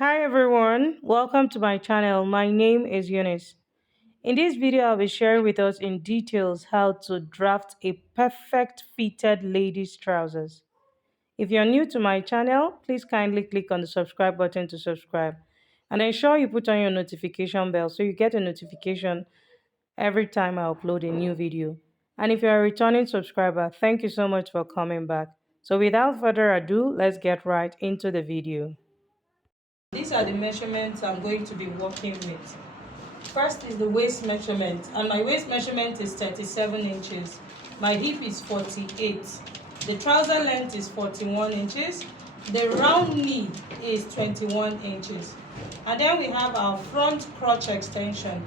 Hi everyone, welcome to my channel. My name is Eunice. In this video, I'll be sharing with us in details how to draft a perfect fitted ladies trousers. If you're new to my channel, please kindly click on the subscribe button to subscribe and ensure you put on your notification bell so you get a notification every time I upload a new video. And if you're a returning subscriber, thank you so much for coming back. So without further ado, let's get right into the video. These are the measurements I'm going to be working with. First is the waist measurement, and my waist measurement is 37 inches. My hip is 48. The trouser length is 41 inches. The round knee is 21 inches. And then we have our front crotch extension.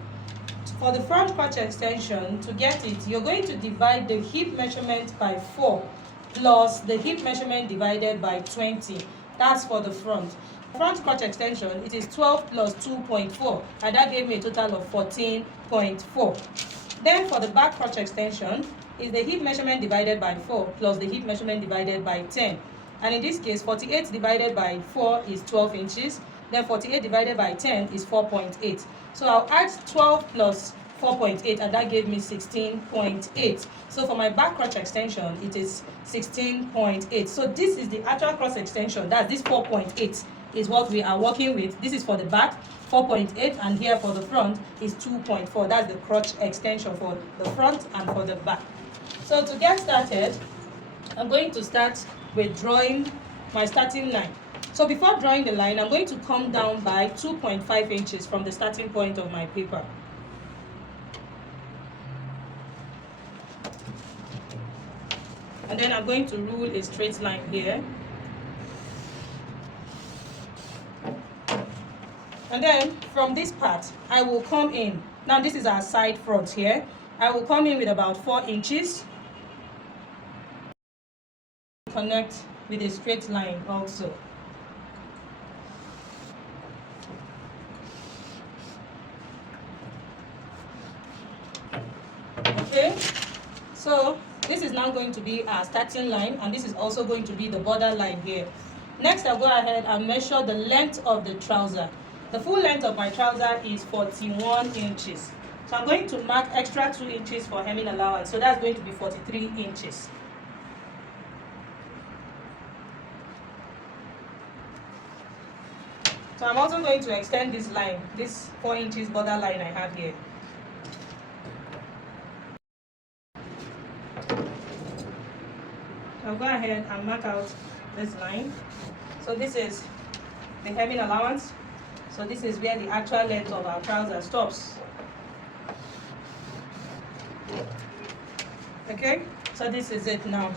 For the front crotch extension, to get it, you're going to divide the hip measurement by 4 plus the hip measurement divided by 20. That's for the front. Front crotch extension, it is 12 plus 2.4, and that gave me a total of 14.4. Then for the back crotch extension, is the hip measurement divided by 4 plus the hip measurement divided by 10. And in this case, 48 divided by 4 is 12 inches. Then 48 divided by 10 is 4.8. So I'll add 12 plus 4.8, and that gave me 16.8. So for my back crotch extension, it is 16.8. So this is the actual cross extension. That's this 4.8 is what we are working with. This is for the back, 4.8, and here for the front is 2.4. That's the crotch extension for the front and for the back. So to get started, I'm going to start with drawing my starting line. So before drawing the line, I'm going to come down by 2.5 inches from the starting point of my paper. And then I'm going to rule a straight line here. And then from this part, I will come in. Now this is our side front here. I will come in with about 4 inches. Connect with a straight line also. Okay, so this is now going to be our starting line, and this is also going to be the border line here. Next, I'll go ahead and measure the length of the trouser. The full length of my trouser is 41 inches. So I'm going to mark extra 2 inches for hemming allowance. So that's going to be 43 inches. So I'm also going to extend this line, this 4 inches border line I have here. I'll go ahead and mark out this line. So this is the hemming allowance. So this is where the actual length of our trouser stops. Okay, so this is it now.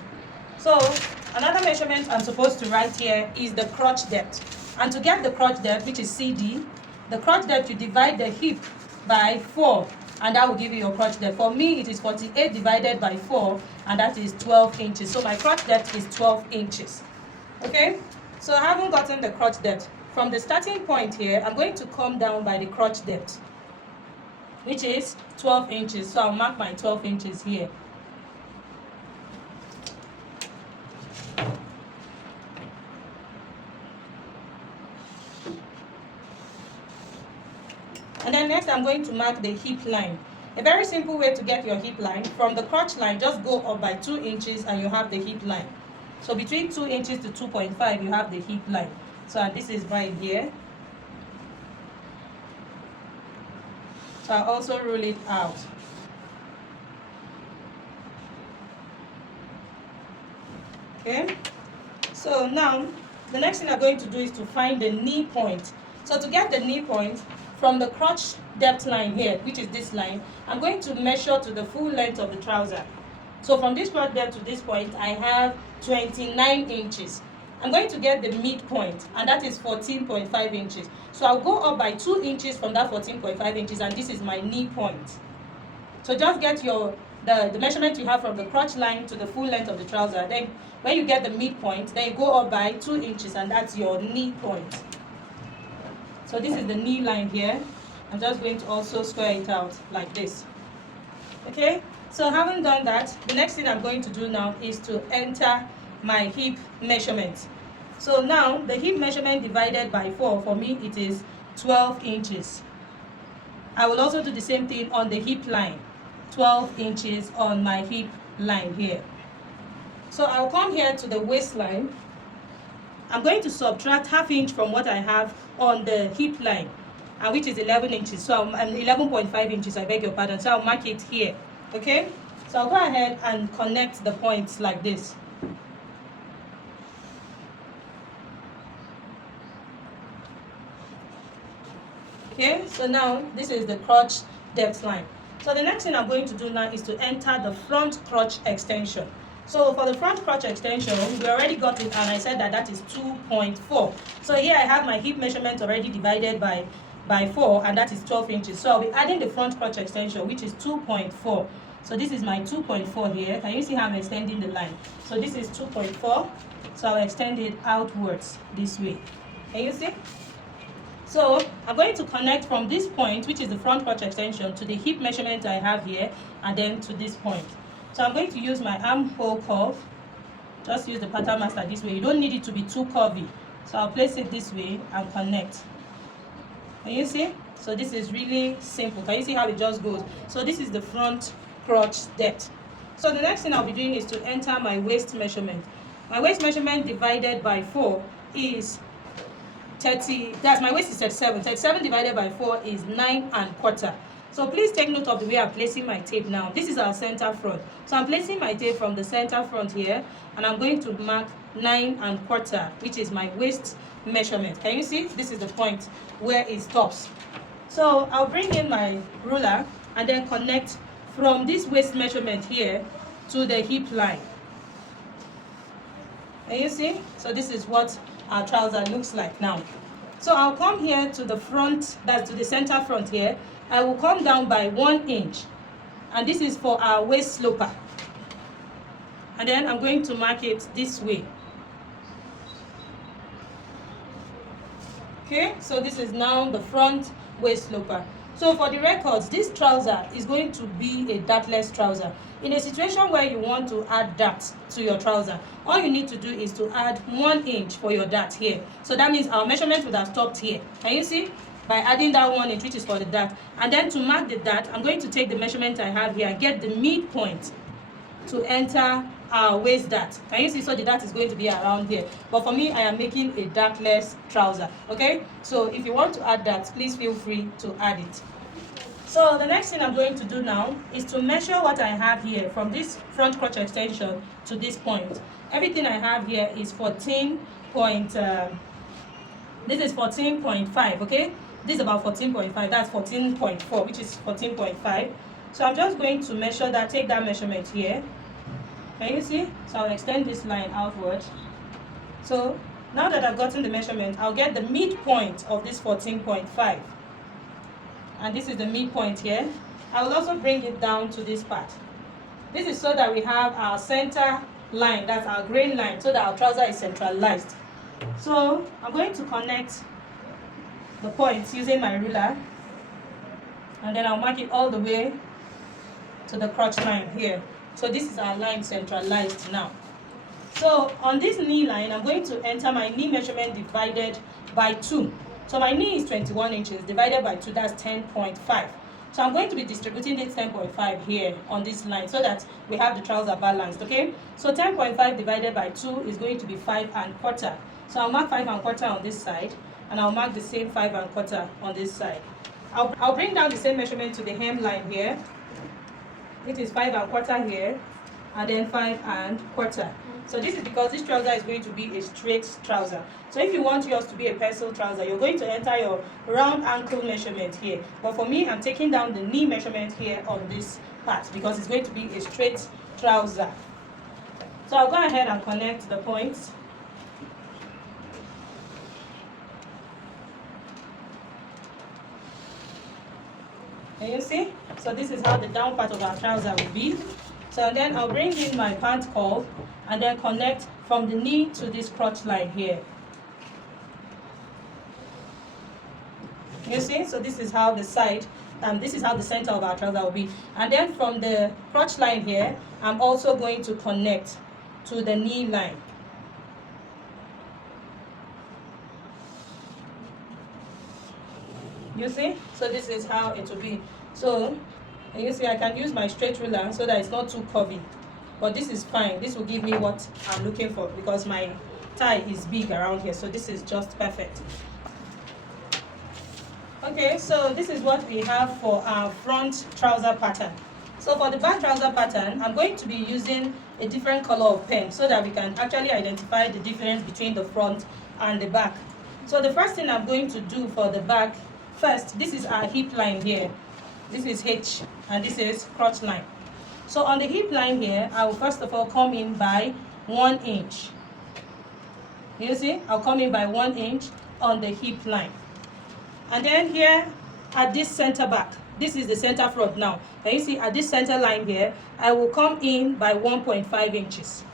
So another measurement I'm supposed to write here is the crotch depth. And to get the crotch depth, which is CD, the crotch depth, you divide the hip by 4, and that will give you your crotch depth. For me, it is 48 divided by 4, and that is 12 inches. So my crotch depth is 12 inches. Okay, so I haven't gotten the crotch depth. From the starting point here, I'm going to come down by the crotch depth, which is 12 inches. So I'll mark my 12 inches here. And then next, I'm going to mark the hip line. A very simple way to get your hip line, from the crotch line, just go up by 2 inches and you have the hip line. So between 2 inches to 2.5, you have the hip line. So this is right here. So I'll also rule it out. Okay. So now, the next thing I'm going to do is to find the knee point. So to get the knee point, from the crotch depth line here, which is this line, I'm going to measure to the full length of the trouser. So from this crotch depth to this point, I have 29 inches. I'm going to get the midpoint, and that is 14.5 inches. So I'll go up by 2 inches from that 14.5 inches, and this is my knee point. So just get the measurement you have from the crotch line to the full length of the trouser. Then when you get the midpoint, then you go up by 2 inches, and that's your knee point. So this is the knee line here. I'm just going to also square it out like this. Okay, so having done that, the next thing I'm going to do now is to enter my hip measurement. So now the hip measurement divided by 4, for me it is 12 inches. I will also do the same thing on the hip line, 12 inches on my hip line here. So I'll come here to the waistline. I'm going to subtract ½ inch from what I have on the hip line, and which is 11 inches. So I'm 11.5 inches, I beg your pardon. So I'll mark it here, okay? So I'll go ahead and connect the points like this. Okay, so now this is the crotch depth line. So the next thing I'm going to do now is to enter the front crotch extension. So for the front crotch extension, we already got it, and I said that that is 2.4. So here I have my hip measurement already divided by 4, and that is 12 inches. So I'll be adding the front crotch extension, which is 2.4. So this is my 2.4 here. Can you see how I'm extending the line? So this is 2.4. So I'll extend it outwards this way. Can you see? So I'm going to connect from this point, which is the front crotch extension, to the hip measurement I have here, and then to this point. So I'm going to use my armhole curve. Just use the pattern master this way. You don't need it to be too curvy. So I'll place it this way and connect. Can you see? So this is really simple. Can you see how it just goes? So this is the front crotch depth. So the next thing I'll be doing is to enter my waist measurement. My waist measurement divided by 4 is 30. That's my waist is 37. 37 divided by 4 is 9¼ So please take note of the way I'm placing my tape now. This is our center front. So I'm placing my tape from the center front here, and I'm going to mark 9¼ which is my waist measurement. Can you see? This is the point where it stops. So I'll bring in my ruler and then connect from this waist measurement here to the hip line. Can you see? So this is what our trouser looks like now. So I'll come here to the front, that's to the center front here. I will come down by 1 inch, and this is for our waist sloper. And then I'm going to mark it this way. Okay, so this is now the front waist sloper. So for the records, this trouser is going to be a dartless trouser. In a situation where you want to add dart to your trouser, all you need to do is to add 1 inch for your dart here. So that means our measurement would have stopped here. Can you see? By adding that 1 inch, which is for the dart. And then to mark the dart, I'm going to take the measurement I have here and get the midpoint to enter our waist dart. Can you see? So the dart is going to be around here. But for me, I am making a dartless trouser. Okay? So if you want to add that, please feel free to add it. So the next thing I'm going to do now is to measure what I have here from this front crotch extension to this point. Everything I have here is 14 point, this is 14.5, okay? This is about 14.5, that's 14.4, which is 14.5. So I'm just going to measure that, take that measurement here. Can you see? So I'll extend this line outward. So now that I've gotten the measurement, I'll get the midpoint of this 14.5. And this is the midpoint here. I will also bring it down to this part. This is so that we have our center line, that's our grain line, so that our trouser is centralized. So I'm going to connect the points using my ruler, and then I'll mark it all the way to the crotch line here. So this is our line centralized now. So on this knee line, I'm going to enter my knee measurement divided by 2. So my knee is 21 inches divided by 2, that's 10.5. So I'm going to be distributing this 10.5 here on this line so that we have the trouser balanced, okay? So 10.5 divided by 2 is going to be 5¼ So I'll mark 5¼ on this side, and I'll mark the same 5¼ on this side. I'll bring down the same measurement to the hemline here. It is 5¼ here, and then 5¼ So this is because this trouser is going to be a straight trouser. So if you want yours to be a pencil trouser, you're going to enter your round ankle measurement here. But for me, I'm taking down the knee measurement here on this part because it's going to be a straight trouser. So I'll go ahead and connect the points. Can you see? So this is how the down part of our trouser will be. So then I'll bring in my pant curve and then connect from the knee to this crotch line here. You see? So this is how the side, this is how the center of our trouser will be. And then from the crotch line here, I'm also going to connect to the knee line. You see? So this is how it will be. So you see, I can use my straight ruler so that it's not too curvy. But this is fine. This will give me what I'm looking for because my tie is big around here. So this is just perfect. Okay, so this is what we have for our front trouser pattern. So for the back trouser pattern, I'm going to be using a different color of pen so that we can actually identify the difference between the front and the back. So the first thing I'm going to do for the back, first, this is our hip line here. This is H and this is crotch line. So on the hip line here, I will first of all come in by 1 inch. You see, I'll come in by 1 inch on the hip line. And then here at this center back, this is the center front now. Can you see at this center line here, I will come in by 1.5 inches.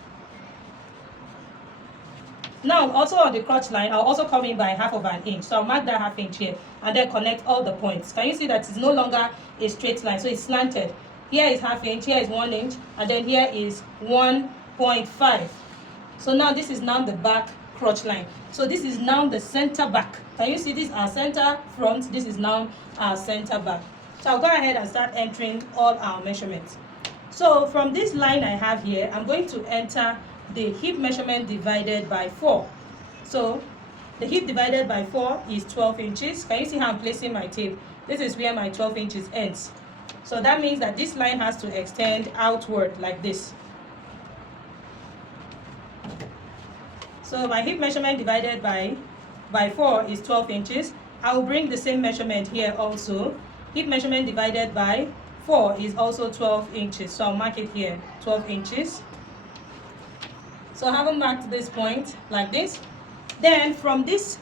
Now also on the crotch line, I'll also come in by 1/2 inch. So I'll mark that 1/2 inch here and then connect all the points. Can you see that it's no longer a straight line? So it's slanted. Here is 1/2 inch, here is 1 inch, and then here is 1.5. So now this is now the back crotch line. So this is now the center back. Can you see this? Our center front, this is now our center back. So I'll go ahead and start entering all our measurements. So from this line I have here, I'm going to enter the hip measurement divided by 4. So the hip divided by 4 is 12 inches. Can you see how I'm placing my tape? This is where my 12 inches ends. So that means that this line has to extend outward like this. So my hip measurement divided by 4 is 12 inches. I will bring the same measurement here also. Hip measurement divided by 4 is also 12 inches. So I'll mark it here, 12 inches. So I haven't marked this point like this. Then from this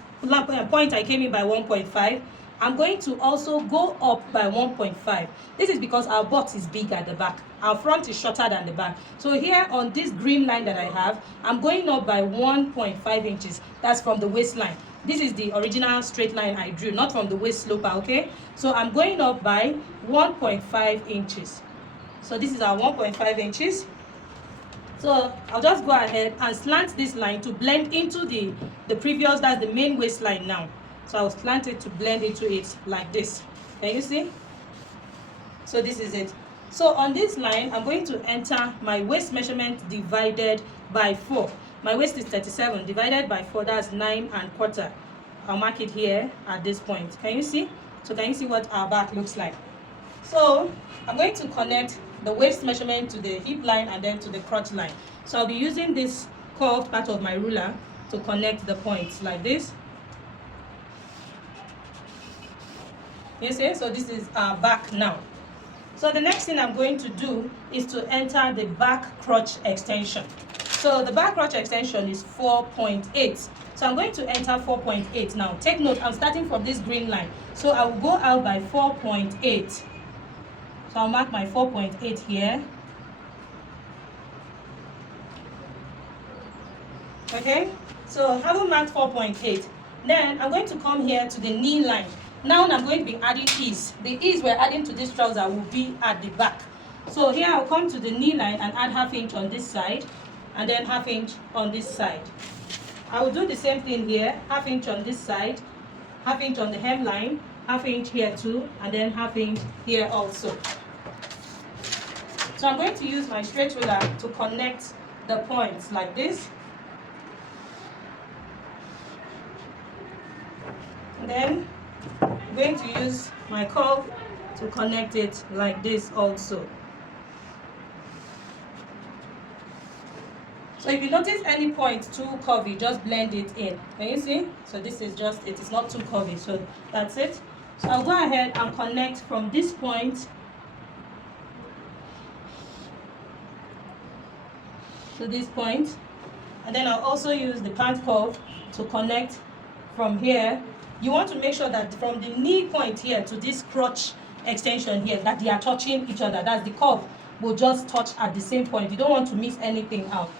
point I came in by 1.5, I'm going to also go up by 1.5. This is because our butt is big at the back. Our front is shorter than the back. So here on this green line that I have, I'm going up by 1.5 inches. That's from the waistline. This is the original straight line I drew, not from the waist sloper, okay? So I'm going up by 1.5 inches. So this is our 1.5 inches. So I'll just go ahead and slant this line to blend into the previous, that's the main waistline now. So I'll slant it to blend into it like this. Can you see? So this is it. So on this line, I'm going to enter my waist measurement divided by 4. My waist is 37, divided by 4, that's 9.25. I'll mark it here at this point. Can you see? So can you see what our back looks like? So I'm going to connect the waist measurement to the hip line and then to the crotch line. So I'll be using this curved part of my ruler to connect the points like this. You see? So this is our back now. So the next thing I'm going to do is to enter the back crotch extension. So the back crotch extension is 4.8. So I'm going to enter 4.8 now. Take note, I'm starting from this green line. So I will go out by 4.8. So I'll mark my 4.8 here. Okay, so having marked 4.8, then I'm going to come here to the knee line. Now I'm going to be adding ease. The ease we're adding to this trouser will be at the back. So here I'll come to the knee line and add 1/2 inch on this side and then 1/2 inch on this side. I will do the same thing here, 1/2 inch on this side, 1/2 inch on the hemline, 1/2 inch here too, and then 1/2 inch here also. So I'm going to use my straight ruler to connect the points like this. And then I'm going to use my curve to connect it like this also. So if you notice any point too curvy, just blend it in. Can you see? So this is just it. It's not too curvy. So that's it. So I'll go ahead and connect from this point to this point. And then I'll also use the pant curve to connect from here. You want to make sure that from the knee point here to this crotch extension here, that they are touching each other. That's the curve will just touch at the same point. You don't want to miss anything out.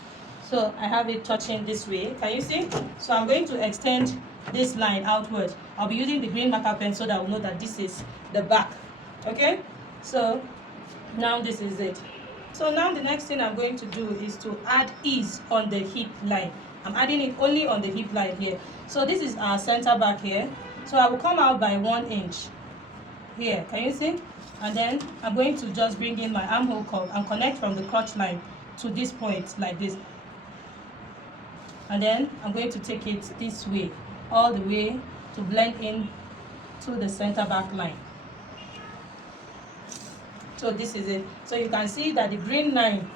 So I have it touching this way. Can you see? So I'm going to extend this line outward. I'll be using the green marker pen so that I will know that this is the back. Okay? So now this is it. So now the next thing I'm going to do is to add ease on the hip line. I'm adding it only on the hip line here. So this is our center back here. So I will come out by 1 inch here, can you see? And then I'm going to just bring in my armhole curve and connect from the crotch line to this point like this. And then I'm going to take it this way, all the way to blend in to the center back line. So this is it. So you can see that the green line,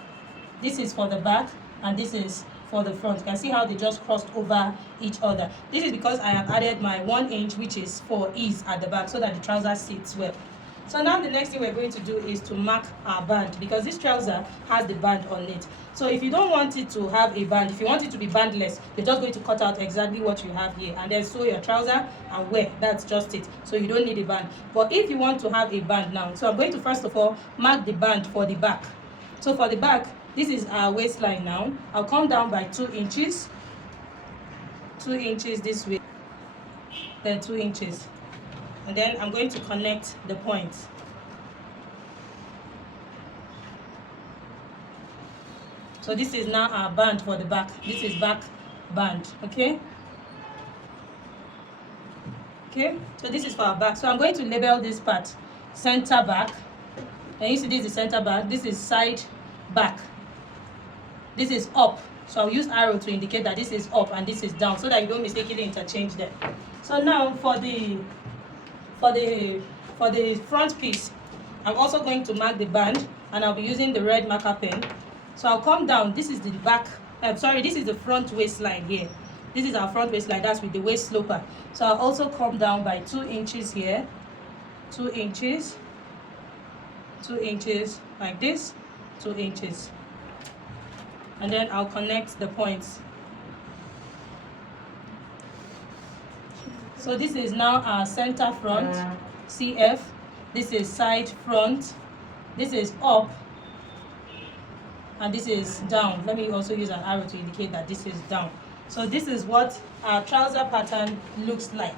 this is for the back and this is for the front. You can see how they just crossed over each other. This is because I have added my 1 inch, which is for ease at the back, so that the trouser sits well. So now the next thing we're going to do is to mark our band, because this trouser has the band on it. So if you don't want it to have a band, if you want it to be bandless, you're just going to cut out exactly what you have here and then sew your trouser and wear. That's just it. So you don't need a band. But if you want to have a band now, so I'm going to first of all mark the band for the back. So for the back, this is our waistline now. I'll come down by 2 inches. 2 inches this way, then 2 inches. And then I'm going to connect the points. So this is now our band for the back. This is back band, okay? Okay, so this is for our back. So I'm going to label this part center back. And you see this is center back, this is side back. This is up. So I'll use arrow to indicate that this is up and this is down, so that you don't mistakenly interchange them. So now for the front piece, I'm also going to mark the band, and I'll be using the red marker pen. So I'll come down. This is the back, this is the front waistline here. This is our front waistline, that's with the waist sloper. So I'll also come down by 2 inches here, 2 inches, 2 inches like this, 2 inches. And then I'll connect the points. So this is now our center front, CF. This is side front. This is up. And this is down. Let me also use an arrow to indicate that this is down. So this is what our trouser pattern looks like.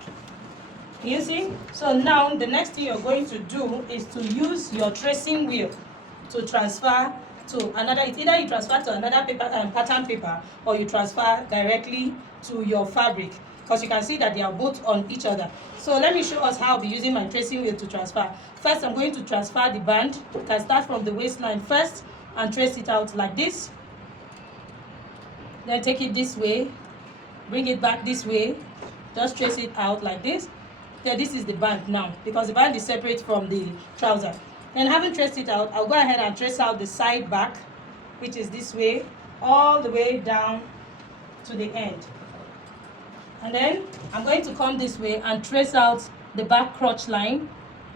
You see? So now the next thing you're going to do is to use your tracing wheel to transfer to another. It's either you transfer to another paper, pattern paper, or you transfer directly to your fabric, because you can see that they are both on each other. So let me show us how I'll be using my tracing wheel to transfer. First, I'm going to transfer the band. You can start from the waistline first and trace it out like this. Then take it this way, bring it back this way, just trace it out like this. Okay, this is the band now, because the band is separate from the trouser. Then having traced it out, I'll go ahead and trace out the side back, which is this way, all the way down to the end. And then I'm going to come this way and trace out the back crotch line,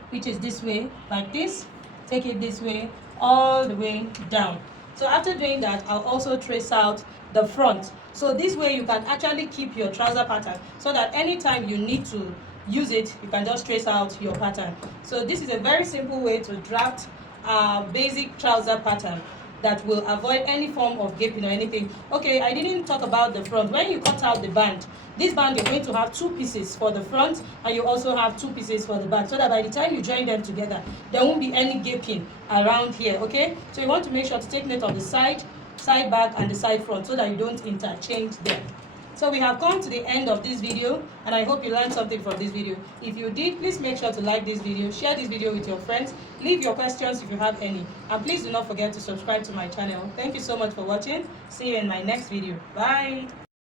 which is this way, like this. Take it this way, all the way down. So after doing that, I'll also trace out the front. So this way you can actually keep your trouser pattern, so that anytime you need to use it, you can just trace out your pattern. So this is a very simple way to draft a basic trouser pattern that will avoid any form of gaping or anything. Okay, I didn't talk about the front. When you cut out the band, this band, you're going to have 2 pieces for the front, and you also have 2 pieces for the back, so that by the time you join them together, there won't be any gaping around here, okay? So you want to make sure to take note of the side back and the side front, so that you don't interchange them. So we have come to the end of this video, and I hope you learned something from this video. If you did, please make sure to like this video, share this video with your friends, leave your questions if you have any, and please do not forget to subscribe to my channel. Thank you so much for watching. See you in my next video. Bye.